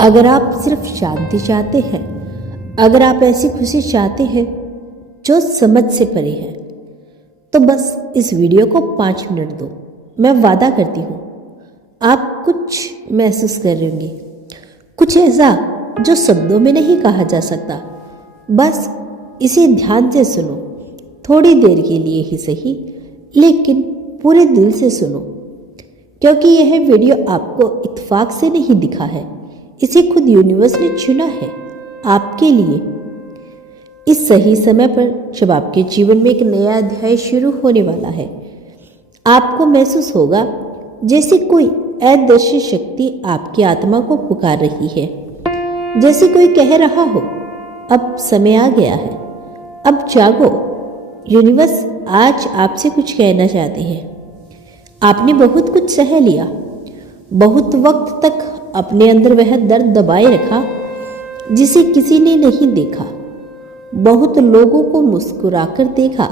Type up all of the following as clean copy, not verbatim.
अगर आप सिर्फ शांति चाहते हैं, अगर आप ऐसी खुशी चाहते हैं जो समझ से परे है, तो बस इस वीडियो को 5 मिनट दो। मैं वादा करती हूँ आप कुछ महसूस कर रहे होंगे, कुछ ऐसा जो शब्दों में नहीं कहा जा सकता। बस इसे ध्यान से सुनो, थोड़ी देर के लिए ही सही, लेकिन पूरे दिल से सुनो, क्योंकि यह वीडियो आपको इत्तेफाक से नहीं दिखा है, इसे खुद यूनिवर्स ने चुना है आपके लिए। इस सही समय पर जब आपके जीवन में एक नया अध्याय शुरू होने वाला है, आपको महसूस होगा जैसे कोई अदृश्य शक्ति आपकी आत्मा को पुकार रही है, जैसे कोई कह रहा हो अब समय आ गया है, अब जागो। यूनिवर्स आज आपसे कुछ कहना चाहते हैं। आपने बहुत कुछ सह लिया, बहुत वक्त तक अपने अंदर वह दर्द दबाए रखा जिसे किसी ने नहीं देखा, बहुत लोगों को मुस्कुराकर देखा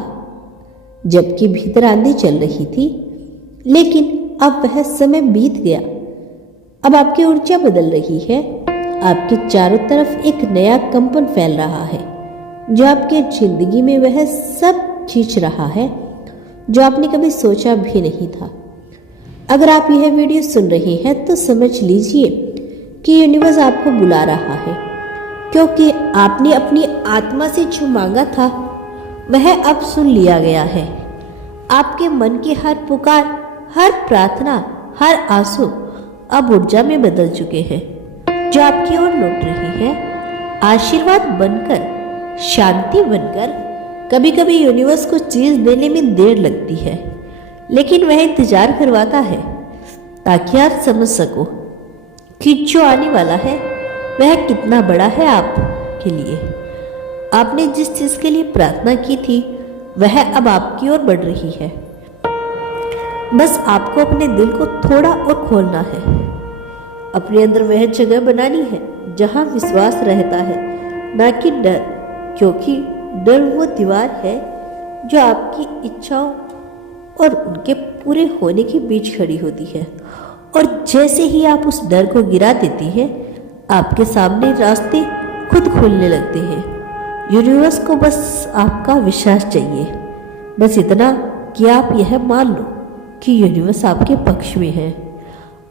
जबकि भीतर आंधी चल रही थी, लेकिन अब वह समय बीत गया। अब आपकी ऊर्जा बदल रही है, आपके चारों तरफ एक नया कंपन फैल रहा है जो आपके जिंदगी में वह सब खींच रहा है जो आपने कभी सोचा भी नहीं था। अगर आप यह वीडियो सुन रहे हैं तो समझ लीजिए कि यूनिवर्स आपको बुला रहा है, क्योंकि आपने अपनी आत्मा से जो मांगा था वह अब सुन लिया गया है। आपके मन की हर पुकार, हर प्रार्थना, हर आंसू अब ऊर्जा में बदल चुके हैं जो आपकी ओर लौट रही है, आशीर्वाद बनकर, शांति बनकर। कभी कभी यूनिवर्स को चीज देने में देर लगती है, लेकिन वह इंतजार करवाता है ताकि आप समझ सको कि जो आने वाला है वह कितना बड़ा है आपके लिए। आपने जिस चीज के लिए प्रार्थना की थी वह अब आपकी ओर बढ़ रही है। बस आपको अपने दिल को थोड़ा और खोलना है, अपने अंदर वह जगह बनानी है जहां विश्वास रहता है, ना कि डर, क्योंकि डर वो दीवार है जो आपकी इच्छाओं और उनके पूरे होने के बीच खड़ी होती है। और जैसे ही आप उस डर को गिरा देती हैं, आपके सामने रास्ते खुद खुलने लगते हैं। यूनिवर्स को बस आपका विश्वास चाहिए, बस इतना कि आप यह मान लो कि यूनिवर्स आपके पक्ष में है।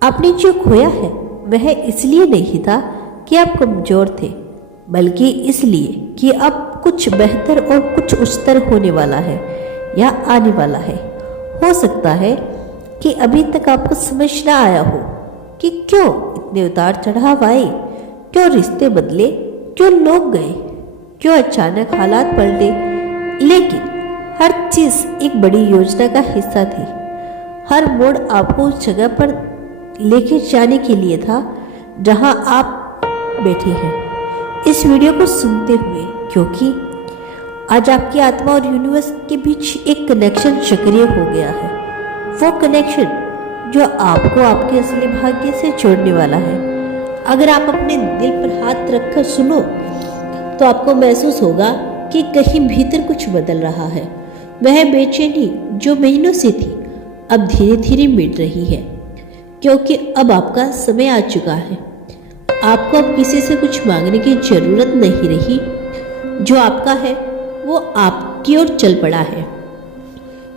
आपने जो खोया है वह इसलिए नहीं था कि आप कमजोर थे, बल्कि इसलिए कि अब कुछ बेहतर और कुछ उच्चतर होने वाला है या आने वाला है। हो सकता है कि अभी तक आपको समझ ना आया हो कि क्यों इतने उतार चढ़ाव आए, क्यों रिश्ते बदले, क्यों लोग गए, क्यों अचानक हालात पलटे, लेकिन हर चीज एक बड़ी योजना का हिस्सा थी। हर मोड़ आपको उस जगह पर लेके जाने के लिए था जहां आप बैठे हैं इस वीडियो को सुनते हुए, क्योंकि आज आपकी आत्मा और यूनिवर्स के बीच एक कनेक्शन सक्रिय हो गया है। वो कनेक्शन जो आपको आपके असली भाग्य से जोड़ने वाला है। अगर आप अपने दिल पर हाथ रखकर सुनो तो आपको महसूस होगा कि कहीं भीतर कुछ बदल रहा है। वह बेचैनी जो महीनों से थी अब धीरे धीरे मिट रही है, क्योंकि अब आपका समय आ चुका है। आपको अब किसी से कुछ मांगने की जरूरत नहीं रही। जो आपका है वो आपकी ओर चल पड़ा है।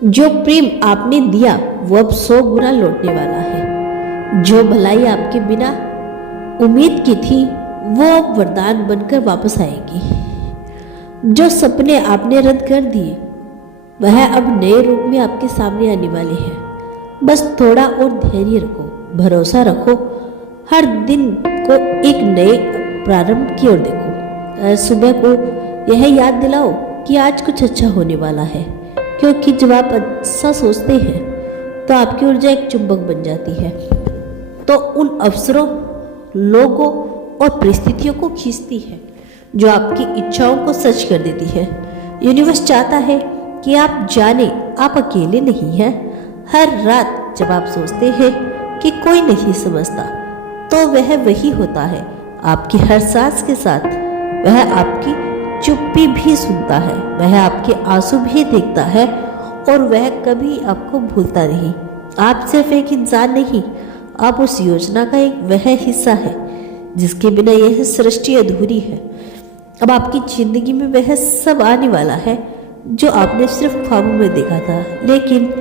जो प्रेम आपने दिया वो अब 100 गुना लौटने वाला है। जो भलाई आपके बिना उम्मीद की थी वो अब वरदान बनकर वापस आएगी। जो सपने आपने रद्द कर दिए वह अब नए रूप में आपके सामने आने वाले हैं। बस थोड़ा और धैर्य रखो, भरोसा रखो, हर दिन को एक नए प्रारंभ की ओर देखो। सुबह को यह याद दिलाओ कि आज कुछ अच्छा होने वाला है, क्योंकि जब आप अच्छा सोचते हैं तो आपकी ऊर्जा एक चुंबक बन जाती है, तो उन अवसरों, लोगों और परिस्थितियों को खींचती है जो आपकी इच्छाओं को सच कर देती है। यूनिवर्स चाहता है कि आप जाने आप अकेले नहीं हैं। हर रात जब आप सोचते हैं कि कोई नहीं समझता, तो वह वही होता है। आपकी हर सांस के साथ वह आपकी चुप्पी भी सुनता है, वह आपके आंसू भी देखता है और वह कभी आपको भूलता नहीं। आप सिर्फ एक इंसान नहीं, आप उस योजना का एक वह हिस्सा है जिसके बिना यह सृष्टि अधूरी है। अब आपकी जिंदगी में वह सब आने वाला है जो आपने सिर्फ ख्वाबों में देखा था, लेकिन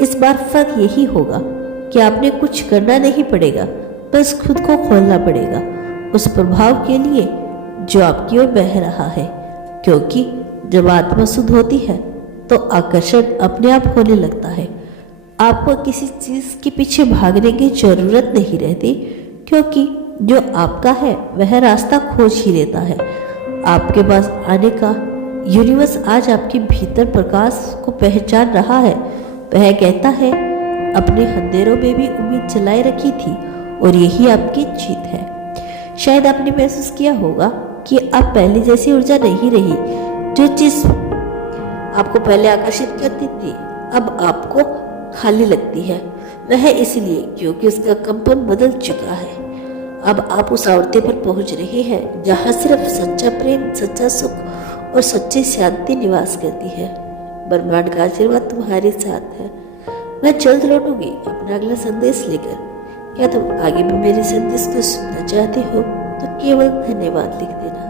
इस बार फर्क यही होगा कि आपने कुछ करना नहीं पड़ेगा, बस खुद को खोलना पड़ेगा उस प्रभाव के लिए जो आपकी ओर बह रहा है। क्योंकि जब आत्मा शुद्ध होती है तो आकर्षण अपने आप होने लगता है। आपको किसी चीज के पीछे भागने की जरूरत नहीं रहती, क्योंकि जो आपका है वह रास्ता खोज ही लेता है। आपके पास आने का यूनिवर्स आज आपके भीतर प्रकाश को पहचान रहा है। वह कहता है अपने अंधेरों में भी उम्मीद जलाए रखी थी और यही आपकी जीत है। शायद आपने महसूस किया होगा कि अब पहले जैसी ऊर्जा नहीं रही। जो चीज आपको पहले आकर्षित करती थी अब आपको खाली लगती है। वह इसलिए क्योंकि उसका कंपन बदल चुका है। अब आप उस आवृत्ति पर पहुंच रहे हैं जहां सिर्फ सच्चा प्रेम, सच्चा सुख और सच्ची शांति निवास करती है। ब्रह्मांड का आशीर्वाद तुम्हारे साथ है। मैं जल्द लौटूंगी अपना अगला संदेश लेकर। क्या तुम आगे भी मेरे संदेश को सुनना चाहते हो तो केवल धन्यवाद लिख देना।